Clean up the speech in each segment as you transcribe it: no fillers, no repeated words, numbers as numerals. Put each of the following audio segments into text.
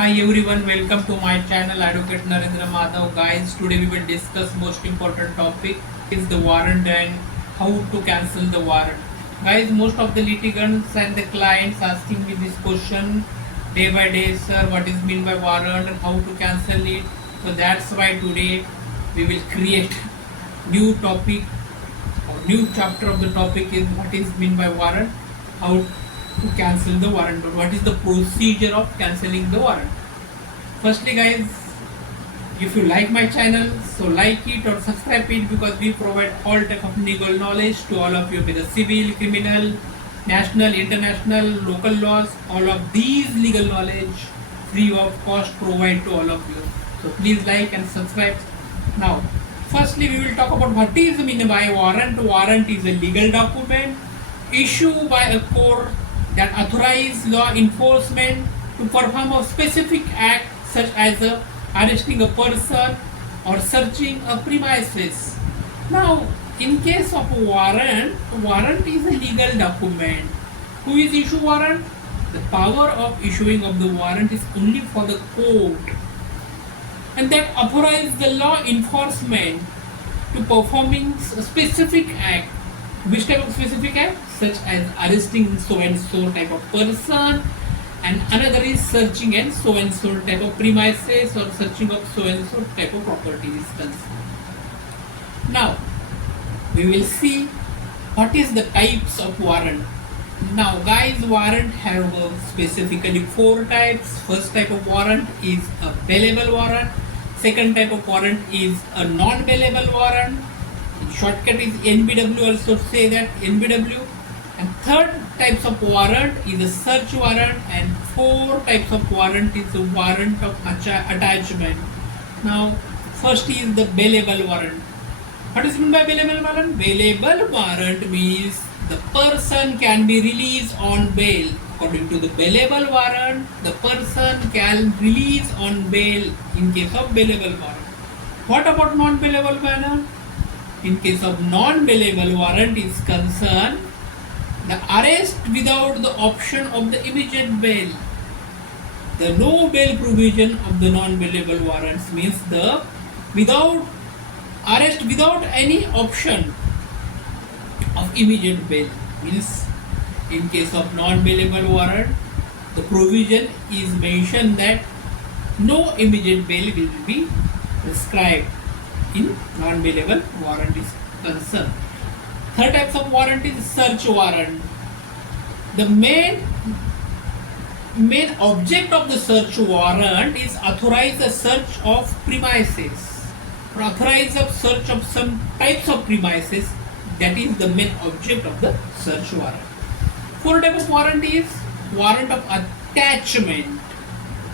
Hi everyone, welcome to my channel Advocate Narendra Madhav. Guys, today we will discuss most important topic is the warrant and how to cancel the warrant. Guys, most of the litigants and the clients asking me this question day by day, sir, what is mean by warrant and how to cancel it. So that's why today we will create new topic or new chapter of the topic is what is mean by warrant, how to cancel the warrant, or what is the procedure of cancelling the warrant. Firstly guys, if you like my channel, so like it or subscribe it because we provide all type of legal knowledge to all of you, be the civil, criminal, national, international, local laws, all of these legal knowledge free of cost provide to all of you. So please like and subscribe. Now firstly we will talk about what is mean by warrant. Warrant is a legal document issued by a court that authorize law enforcement to perform a specific act such as arresting a person or searching a premises. Now, in case of a warrant is a legal document. Who is issue warrant? The power of issuing of the warrant is only for the court, and that authorize the law enforcement to performing a specific act. Which type of specific act? Such as arresting so and so type of person, and another is searching and so type of premises or searching of so and so type of property is concerned. Now we will see what is the types of warrant. Now guys, warrant have specifically 4 types. First type of warrant is a bailable warrant. Second type of warrant is a non-bailable warrant. Shortcut is NBW, also say that NBW. And third types of warrant is a search warrant, and 4 types of warrant is a warrant of attachment. Now first is the bailable warrant. What is meant by bailable warrant? Bailable warrant means the person can be released on bail. According to the bailable warrant, the person can release on bail in case of bailable warrant. What about non-bailable warrant? In case of non-bailable warrant is concerned, the arrest without the option of the immediate bail. The no bail provision of the non-bailable warrants means the without arrest without any option of immediate bail. Means in case of non-bailable warrant, the provision is mentioned that no immediate bail will be prescribed in non-bailable warrant is concerned. Third types of warrant is search warrant. The main object of the search warrant is authorize a search of premises or authorize a search of some types of premises. That is the main object of the search warrant. 4 types of warrant is warrant of attachment.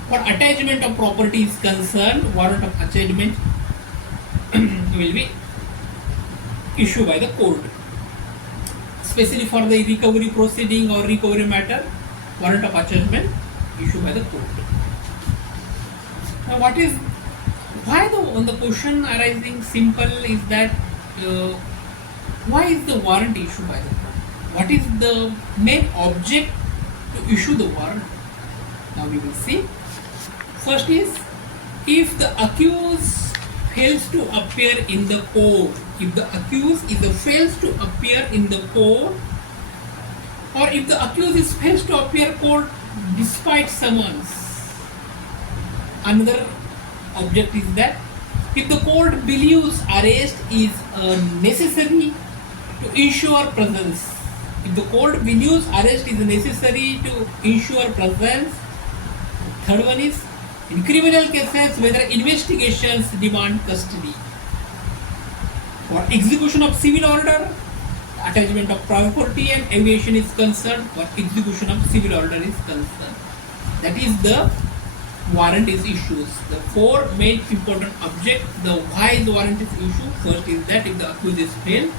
For attachment of property is concerned, warrant of attachment will be issued by the court, especially for the recovery proceeding or recovery matter. Warrant of attachment issued by the court. Now why the question arising simple is that why is the warrant issued by the court? What is the main object to issue the warrant? Now we will see. First is if the accused fails to appear in the court. If the accused fails to appear in the court, or if the accused fails to appear court despite summons. Another object is that if the court believes arrest is necessary to ensure presence. If the court believes arrest is necessary to ensure presence. Third one is in criminal cases whether investigations demand custody. For execution of civil order, attachment of property and aviation is concerned. For execution of civil order is concerned. That is the warrant is issued. The 4 main important objects, the why the warrant is issued. First is that if the accused is failed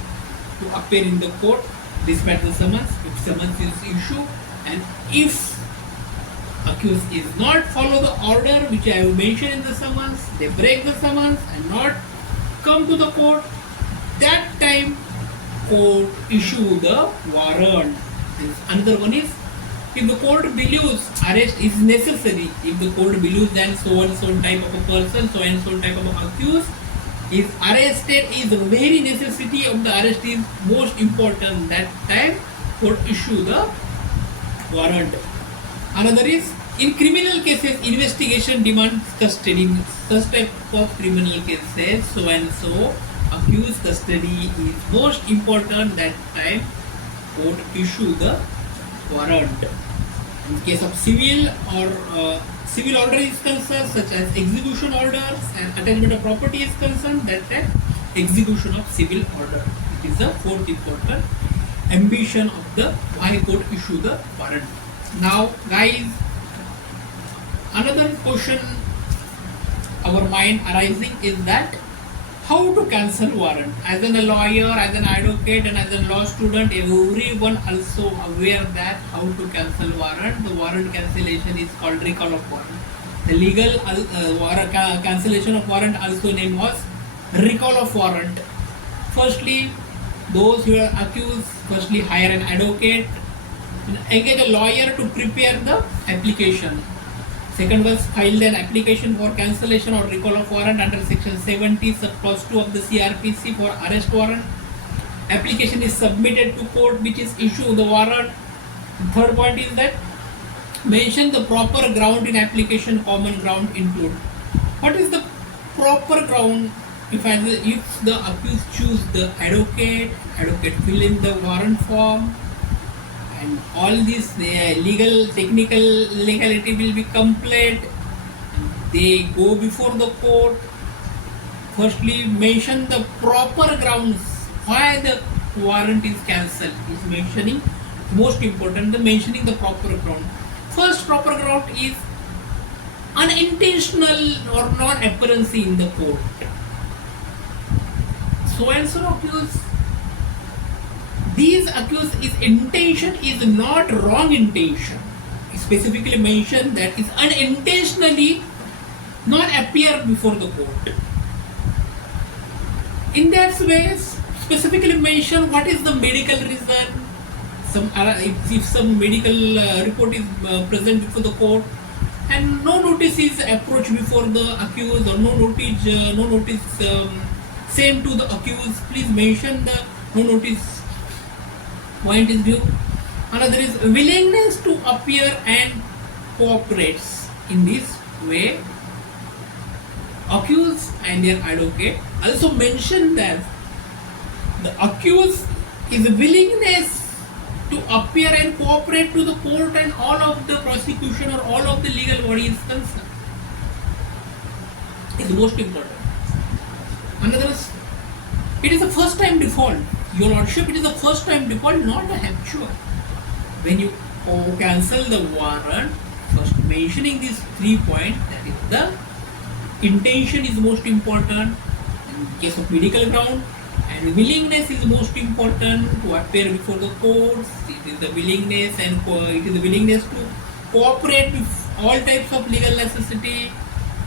to appear in the court despite the summons, if summons is issued, and if accused is not follow the order which I have mentioned in the summons, they break the summons and not come to the court, that time court issue the warrant. And another one is If the court believes arrest is necessary, if the court believes then so and so type of a person, so and so type of accused is arrested, is very necessity of the arrest is most important. That time court issue the warrant. Another is in criminal cases, investigation demands custody. Such type of criminal cases, so and so accused custody is most important. That time court issue the warrant. In case of civil or civil order is concerned, such as execution orders and attachment of property is concerned, that time execution of civil order. It is the fourth important ambition of the High Court issue the warrant. Now, guys, another question our mind arising is that how to cancel warrant. As a lawyer, as an advocate, and as a law student, everyone also aware that how to cancel warrant. The warrant cancellation is called recall of warrant. The legal cancellation of warrant, also named was recall of warrant. Firstly, those who are accused, firstly hire an advocate, engage a lawyer to prepare the application. Second was filed an application for cancellation or recall of warrant under section 70 sub clause 2 of the CRPC for arrest warrant. Application is submitted to court which is issue the warrant. Third point is that mention the proper ground in application, common ground include. What is the proper ground? If the accused choose the advocate fill in the warrant form, and all this legal technical legality will be complete. They go before the court. Firstly, mention the proper grounds why the warrant is cancelled. Is mentioning most important. The mentioning the proper ground. First proper ground is unintentional or non-appearance in the court. So and so accused. These accused his intention is not wrong intention. Specifically mentioned that is unintentionally not appear before the court. In that way, specifically mention what is the medical reason. If some medical report is present before the court, and no notice is approached before the accused, or no notice sent to the accused, please mention the no notice point is due. Another is willingness to appear and cooperates. In this way, accused and their advocate also mention that the accused is willingness to appear and cooperate to the court and all of the prosecution or all of the legal body is concerned. Is most important. Another is it is a first time default. Your Lordship, it is a first time default, not a habitual. When you cancel the warrant, first mentioning these 3 points, that is the intention is most important in case of medical ground, and willingness is most important to appear before the courts. It is the willingness and it is the willingness to cooperate with all types of legal necessity,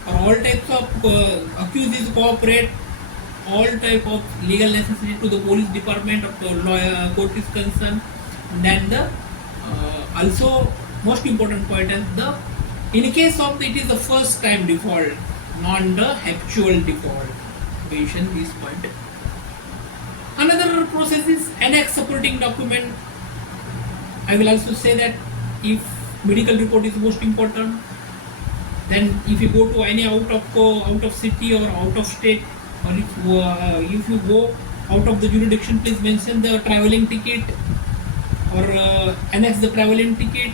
or all types of accused cooperate all type of legal necessity to the police department of the lawyer court is concerned. Then the also most important point is the in case of it is the first time default, not the habitual default. Mention this point. Another process is annex supporting document. I will also say that if medical report is most important, then if you go to any out of city or out of state, or if you go out of the jurisdiction, please mention the traveling ticket or annex the traveling ticket.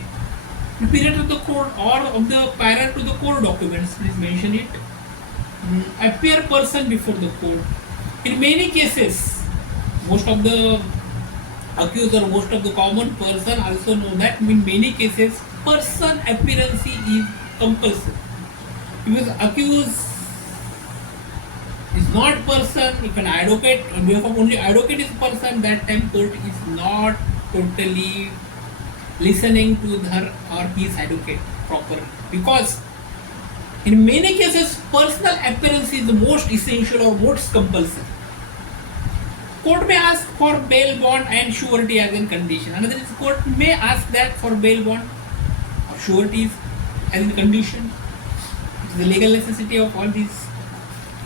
The period of the court or of the prior to the court documents, please mention it. Appear person before the court. In many cases, most of the accused or most of the common person also know that in many cases person appearance is compulsory. Because accused is not person, if an advocate, on behalf of only advocate is person, that time court is not totally listening to her or his advocate properly. Because in many cases, personal appearance is the most essential or most compulsory. Court may ask for bail bond and surety as a condition. Another is court may ask that for bail bond sureties as in condition. It is the legal necessity of all these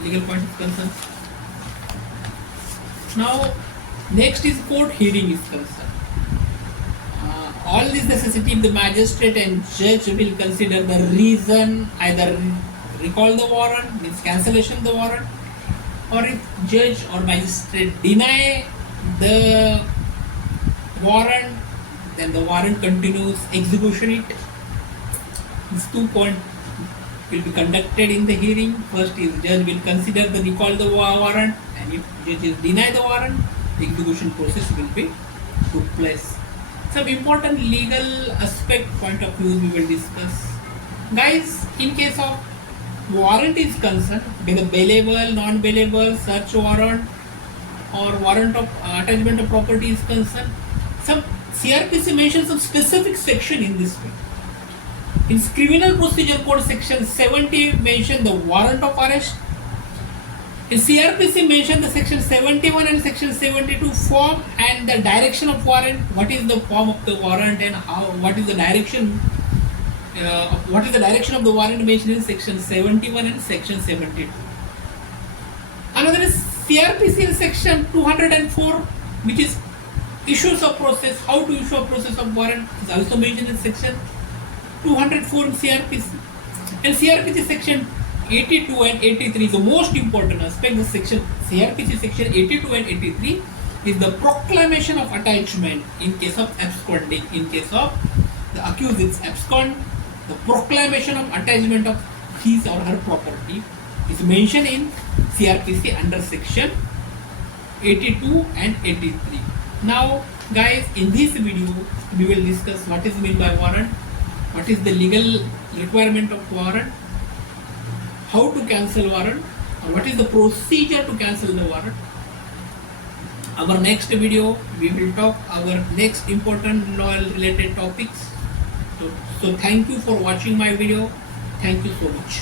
legal points of concern. Now, next is court hearing is concerned. All this necessity, the magistrate and judge will consider the reason, either recall the warrant, means cancellation the warrant, or if judge or magistrate deny the warrant, then the warrant continues execution it. These 2 points will be conducted in the hearing. First is judge will consider the recall the warrant, and if judges deny the warrant, the execution process will be took place. Some important legal aspect point of view we will discuss. Guys, in case of warrant is concerned, whether bailable, non-bailable, search warrant or warrant of attachment of property is concerned, some CRPC mentions some specific section in this way. In Criminal Procedure Code section 70 mention the warrant of arrest. In CRPC mention the section 71 and section 72 form and the direction of warrant. What is the form of the warrant and how? What is the direction? What is the direction of the warrant mentioned in section 71 and section 72? Another is CRPC in section 204, which is issues of process. How to issue a process of warrant is also mentioned in section 204 in CRPC. And CRPC section 82 and 83 is the most important aspect. The section CRPC section 82 and 83 is the proclamation of attachment in case of absconding. In case of the accused is abscond, the proclamation of attachment of his or her property is mentioned in CRPC under section 82 and 83. Now guys, in this video we will discuss what is meant by warrant, what is the legal requirement of warrant, how to cancel warrant, or what is the procedure to cancel the warrant. Our next video we will talk our next important law related topics. So thank you for watching my video. Thank you so much.